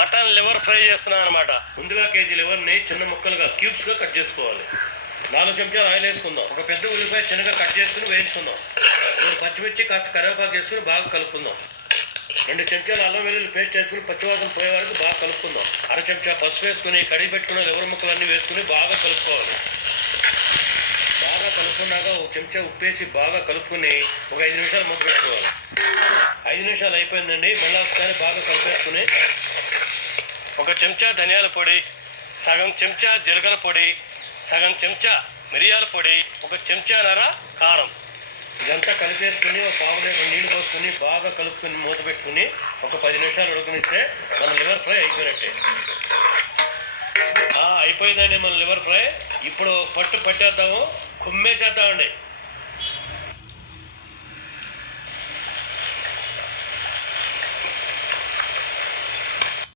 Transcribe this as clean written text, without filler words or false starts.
Mutton liver fry చేస్తున్నాను అనమాట. ముందుగా కేజీ లివర్ని చిన్న ముక్కలుగా క్యూబ్స్గా కట్ చేసుకోవాలి. 4 చెంచాలు ఆయిల్ వేసుకుందాం. ఒక పెద్ద ఉల్లిపాయ చిన్నగా కట్ చేసుకుని వేయించుకుందాం. 2 పచ్చిమిర్చి కాస్త కరివేపాకు వేసుకుని బాగా కలుపుకుందాం. 2 చెంచాలు అల్లం వెల్లుల్లి పేస్ట్ వేసుకుని పచ్చివాసన పోయే వరకు బాగా కలుపుకుందాం. 1/2 చెంచా పసుపు వేసుకుని కడిగి పెట్టుకున్న లివర్ ముక్కలన్నీ వేసుకుని బాగా కలుపుకోవాలి. బాగా కలుపుకున్నాక 1 చెంచా ఉప్పు వేసి బాగా కలుపుకుని ఒక 5 నిమిషాలు మూత పెట్టుకోవాలి. 5 నిమిషాలు అయిపోయిందండి. మళ్ళీ ఒకసారి బాగా కలిపేసుకుని 1 చెంచా ధనియాల పొడి, సగం చెంచా జీలకర్ర పొడి, సగం చెంచా మిరియాల పొడి, 1 చెంచాన్నర కారం ఇదంతా కలిపేసుకుని ఒక 1/2 లీటర్ నీళ్ళు పోసుకుని బాగా కలుపుకుని మూత పెట్టుకుని ఒక 10 నిమిషాలు ఉడకనిస్తే మన లివర్ ఫ్రై అయిపోయినట్టే. అయిపోయిందండి మన లివర్ ఫ్రై. ఇప్పుడు పట్టేద్దాము, కుమ్మేసేద్దామండి.